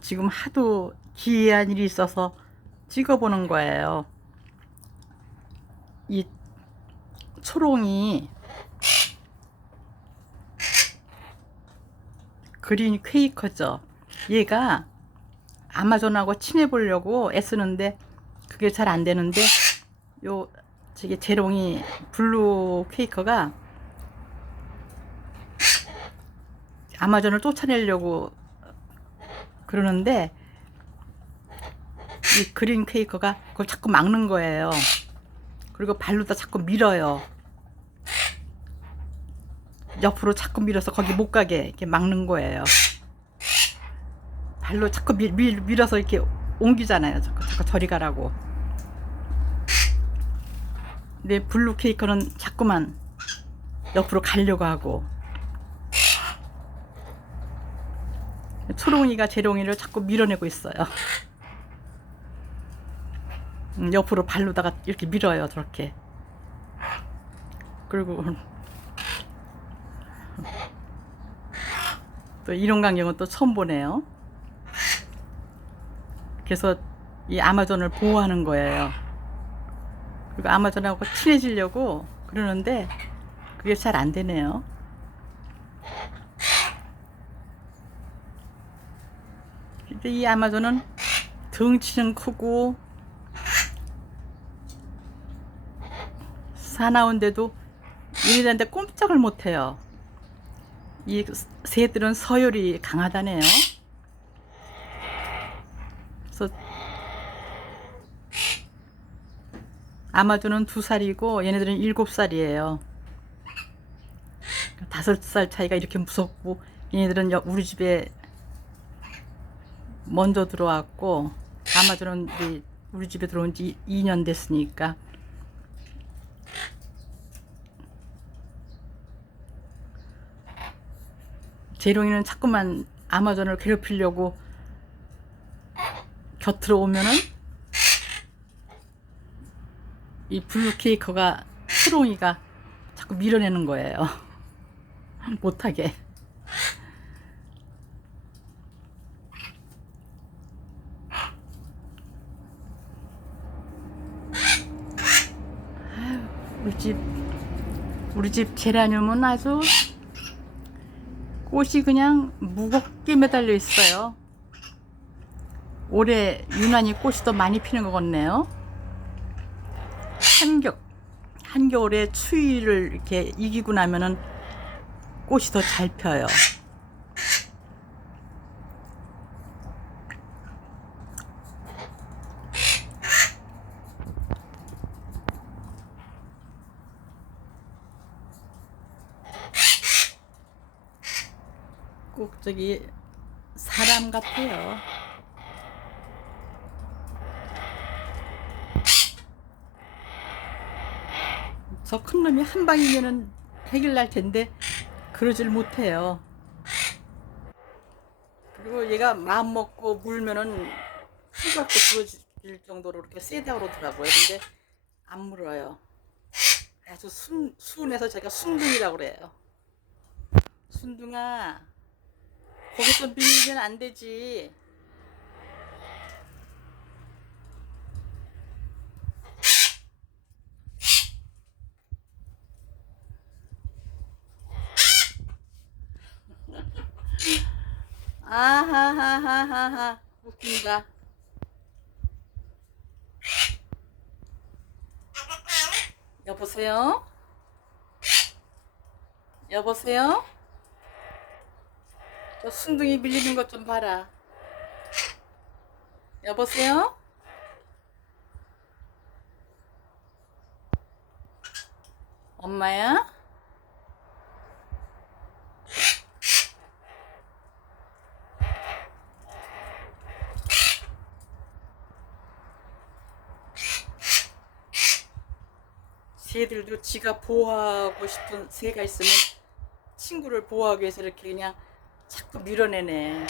지금 하도 기이한 일이 있어서 찍어보는 거예요. 이 초롱이 그린 퀘이커죠. 얘가 아마존하고 친해 보려고 애쓰는데 그게 잘 안 되는데 요 저기 재롱이 블루 퀘이커가 아마존을 쫓아내려고 그러는데 이 그린 퀘이커가 그걸 자꾸 막는 거예요. 그리고 발로다 자꾸 밀어요. 옆으로 자꾸 밀어서 거기 못 가게 이렇게 막는 거예요. 발로 자꾸 밀, 밀, 밀어서 이렇게 옮기잖아요. 자꾸, 자꾸 저리 가라고. 근데 블루 케이커는 자꾸만 옆으로 가려고 하고 초롱이가 재롱이를 자꾸 밀어내고 있어요. 음, 옆으로 발로다가 이렇게 밀어요, 저렇게. 그리고 또 이런 광경은 또 처음 보네요. 그래서 이 아마존을 보호하는 거예요. 그리고 아마존하고 친해지려고 그러는데 그게 잘 안 되네요. 근데 이 아마존은 덩치는 크고 사나운데도 얘네들한테 꼼짝을 못해요. 이 새들은 서열이 강하다네요. 그래서 아마존은 두 살이고 얘네들은 일곱 살이에요. 다섯 살 차이가 이렇게 무섭고 얘네들은 여- 우리 집에 먼저 들어왔고 아마존은 이제 우리 집에 들어온 지 2년 됐으니까 재롱이는 자꾸만 아마존을 괴롭히려고 곁으로 오면은 이 블루케이커가 초롱이가 자꾸 밀어내는 거예요. 못하게. 아유, 우리 집 우리 집 제라늄은 아주 꽃이 그냥 무겁게 매달려 있어요. 올해 유난히 꽃이 더 많이 피는 것 같네요. 한겨 한겨울에 추위를 이렇게 이기고 나면은 꽃이 더 잘 펴요. 꼭 저기 사람 같아요. 저 큰 놈이 한 방이면은 해결날 텐데 그러질 못해요. 그리고 얘가 마음 먹고 물면은 수갑도 부러질 정도로 이렇게 세다고 그러더라고요. 근데 안 물어요. 아주 순, 순해서 제가 순둥이라고 그래요. 순둥아, 거기서 밀면 안 되지. 아하하하하하 웃긴다. 여보세요? 여보세요? 저 순둥이 밀리는 것 좀 봐라. 여보세요? 엄마야? 새들도 지가 보호하고 싶은 새가 있으면 친구를 보호하기 위해서 이렇게 그냥 자꾸 밀어내네.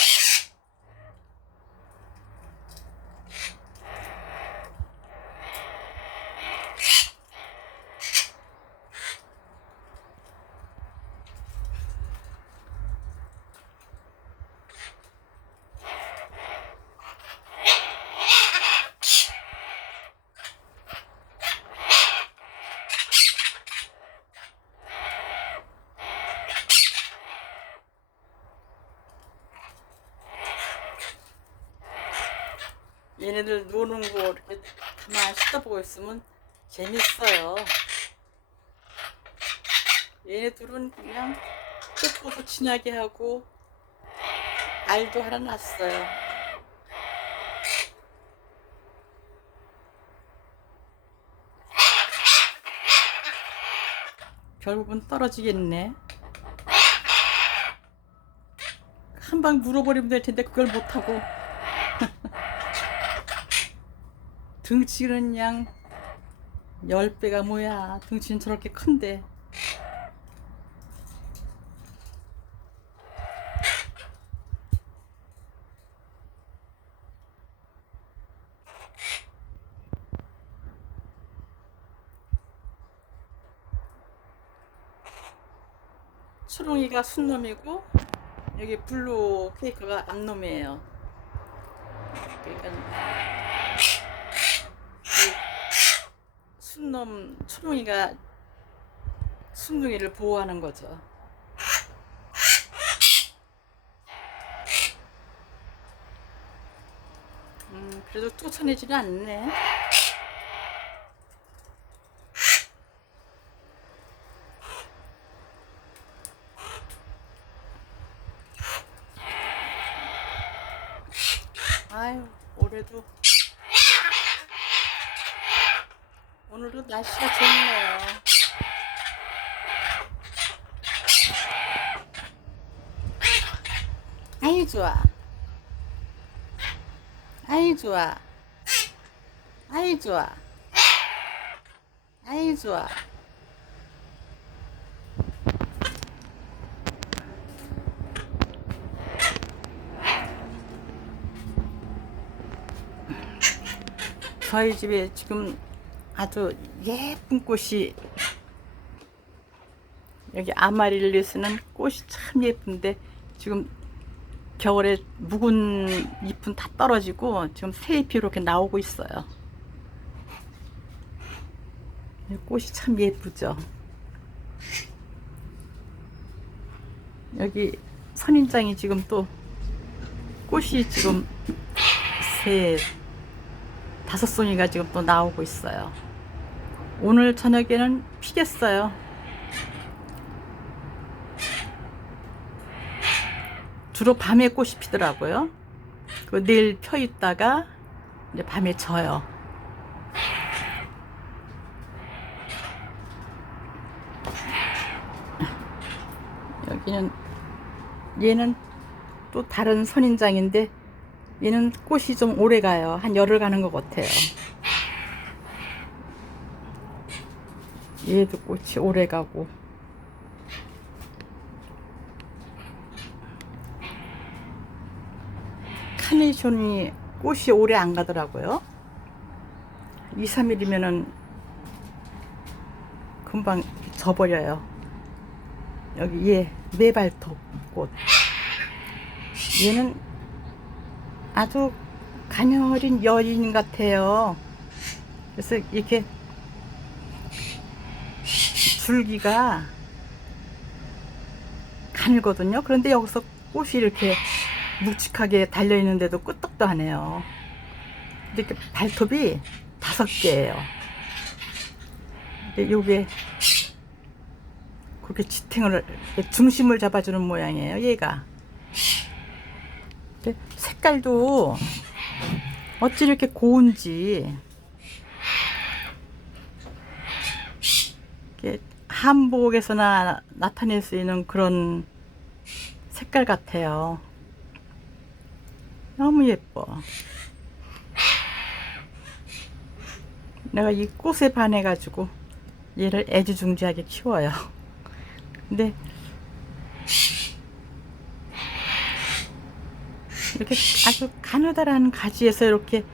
얘네들 노는 거 이렇게 가만히 쳐다보고 있으면 재밌어요. 얘네들은 그냥 꽃보도 진하게 하고 알도 하나 났어요. 결국은 떨어지겠네. 한 방 물어버리면 될 텐데 그걸 못하고 등치는 양 10배가 뭐야 등치는 저렇게 큰데 수롱이가 순놈이고 여기 블루 케이크가 암놈이에요. 그러니까 이 순 놈 초롱이가 순둥이를 보호하는 거죠. 음, 그래도 쫓아내지는 않네. 아유, 올해도 오늘도 날씨가 좋네요. 아이 좋아. 아이 좋아. 아이 좋아. 아이 좋아. 저희 집에 지금 아주 예쁜 꽃이 여기 아마릴리스는 꽃이 참 예쁜데 지금 겨울에 묵은 잎은 다 떨어지고 지금 새 잎이 이렇게 나오고 있어요. 이 꽃이 참 예쁘죠. 여기 선인장이 지금 또 꽃이 지금 새 다섯 송이가 지금 또 나오고 있어요. 오늘 저녁에는 피겠어요. 주로 밤에 꽃이 피더라고요. 그 내일 펴 있다가 이제 밤에 져요. 여기는 얘는 또 다른 선인장인데 얘는 꽃이 좀 오래 가요. 한 열흘 가는 것 같아요. 얘도 꽃이 오래 가고. 카네이션이 꽃이 오래 안 가더라고요. 2, 3일이면은 금방 져버려요. 여기 얘 메발톱 꽃. 얘는 아주 가녀린 여인 같아요. 그래서 이렇게 줄기가 가늘거든요. 그런데 여기서 꽃이 이렇게 묵직하게 달려 있는데도 끄떡도 하네요. 이렇게 발톱이 다섯 개예요. 요게 그렇게 지탱을 중심을 잡아주는 모양이에요. 얘가. 색깔도 어찌 이렇게 고운지 이게 한복에서나 나타낼 수 있는 그런 색깔 같아요. 너무 예뻐. 내가 이 꽃에 반해가지고 얘를 애지중지하게 키워요. 근데 이렇게 아주 가느다란 가지에서 이렇게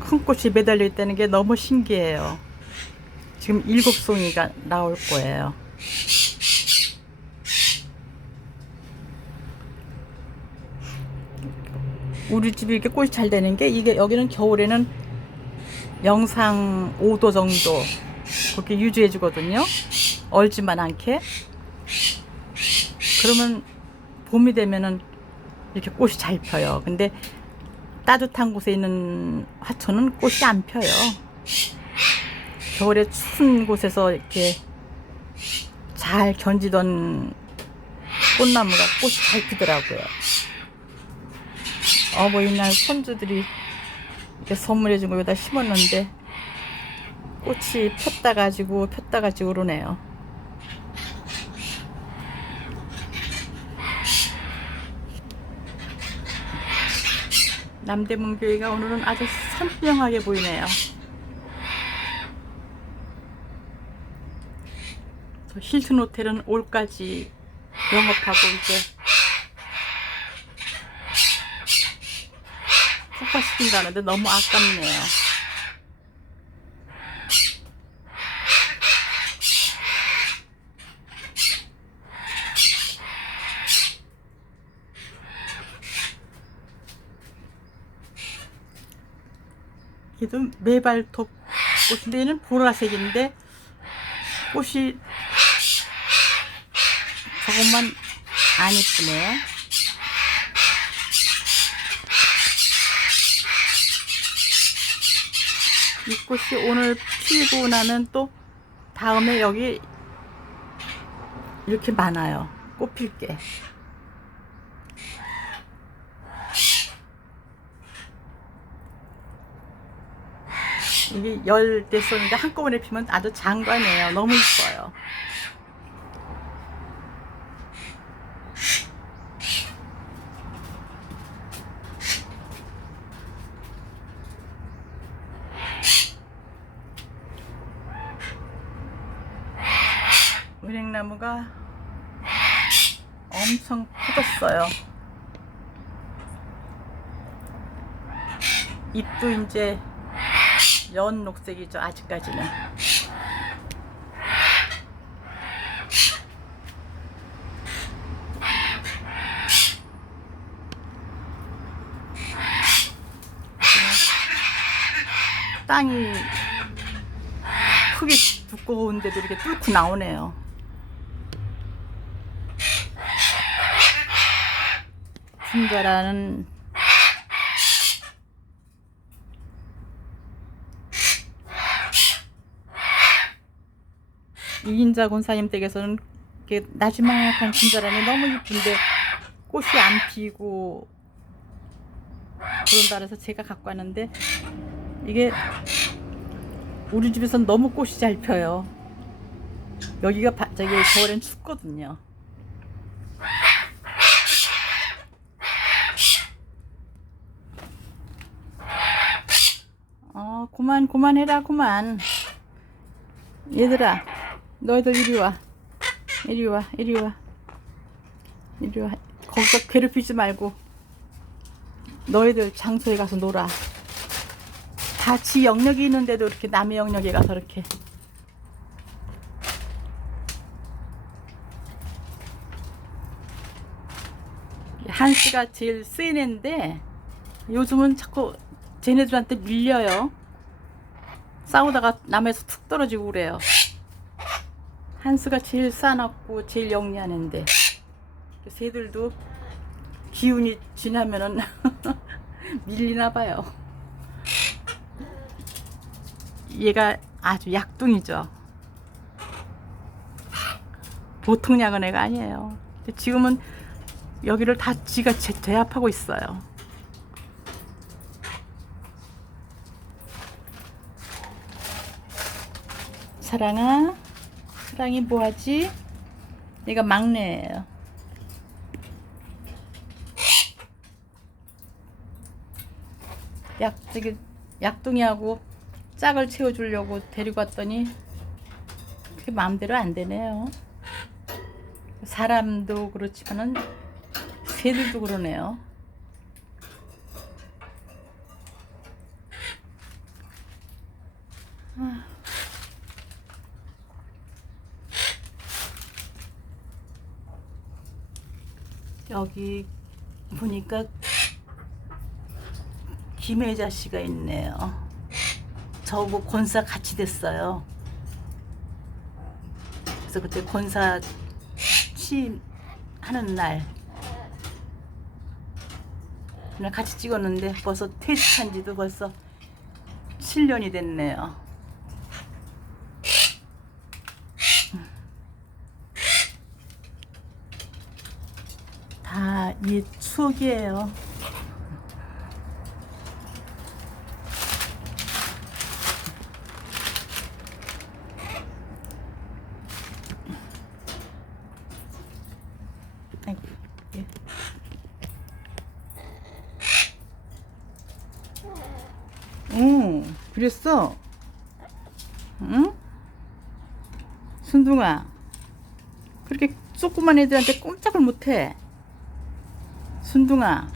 큰 꽃이 매달려 있다는 게 너무 신기해요. 지금 일곱 송이가 나올 거예요. 우리 집이 이렇게 꽃이 잘 되는 게 이게 여기는 겨울에는 영상 5도 정도 그렇게 유지해 주거든요. 얼지만 않게. 그러면 봄이 되면은 이렇게 꽃이 잘 펴요. 근데 따뜻한 곳에 있는 화초는 꽃이 안 펴요. 겨울에 추운 곳에서 이렇게 잘 견디던 꽃나무가 꽃이 잘 피더라고요. 어버이날 손주들이 이렇게 선물해준 거 여기다 심었는데 꽃이 폈다 가지고 폈다 가지고 그러네요. 남대문 교회가 오늘은 아주 선명하게 보이네요. 저 힐튼 호텔은 올까지 영업하고 이제 폭파시킨다는데 너무 아깝네요. 얘도 매발톱 꽃인데 얘는 보라색인데 꽃이 조금만 안 이쁘네요. 이 꽃이 오늘 피고 나면 또 다음에 여기 이렇게 많아요. 꽃필 게. 이게 열 됐었는데 한꺼번에 피면 아주 장관이에요. 너무 이뻐요. 은행나무가 엄청 커졌어요. 잎도 이제 연 녹색이죠 아직까지는 땅이 흙이 두꺼운데도 이렇게 뚫고 나오네요 분자라는 이인자 권사님 댁에서는 이렇게 나지막한 진자람이 너무 이쁜데 꽃이 안 피고 그런다 그래서 제가 갖고 왔는데 이게 우리 집에선 너무 꽃이 잘 펴요. 여기가 바, 저기 겨울엔 춥거든요. 어, 그만 그만해라 그만. 얘들아, 너희들 이리 와. 이리 와, 이리 와. 이리 와. 거기서 괴롭히지 말고 너희들 장소에 가서 놀아. 다 지 영역이 있는데도 이렇게 남의 영역에 가서 이렇게. 한스가 제일 센 애인데 요즘은 자꾸 쟤네들한테 밀려요. 싸우다가 남에서 툭 떨어지고 그래요. 한수가 제일 싸놨고 제일 영리하는데 새들도 기운이 지나면은 밀리나 봐요. 얘가 아주 약둥이죠. 보통 약은 애가 아니에요. 지금은 여기를 다 지가 제, 제압하고 있어요. 사랑아, 사랑이 뭐하지? 얘가 막내예요. 약 저기 약둥이하고 짝을 채워주려고 데리고 왔더니 그게 마음대로 안 되네요. 사람도 그렇지만은 새들도 그러네요. 여기 보니까 김혜자 씨가 있네요. 저하고 권사 같이 됐어요. 그래서 그때 권사 취임하는 날 그냥 같이 찍었는데 벌써 퇴직한 지도 벌써 7년이 됐네요. 다 이 추억이에요. 예. 응, 그랬어. 응? 순둥아, 그렇게 조그만 애들한테 꼼짝을 못해. 순둥아.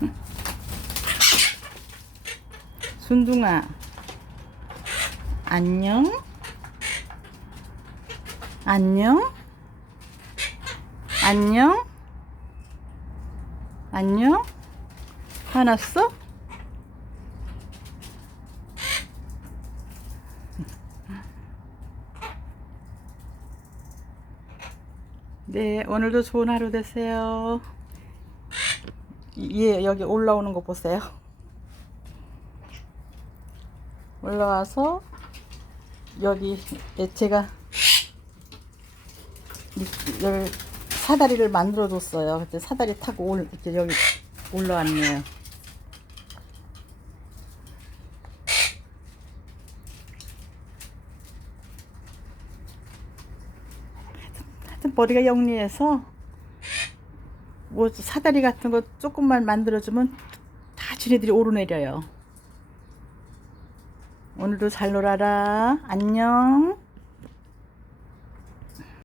응. 순둥아, 안녕? 안녕? 안녕? 안녕? 화났어? 네, 오늘도 좋은 하루 되세요. 예, 여기 올라오는 거 보세요. 올라와서 여기 제가 이- 여기 사다리를 만들어 줬어요. 사다리 타고 올, 이렇게 여기 올라왔네요. 하여튼 머리가 영리해서 뭐 사다리 같은 거 조금만 만들어주면 다 지네들이 오르내려요. 오늘도 잘 놀아라. 안녕.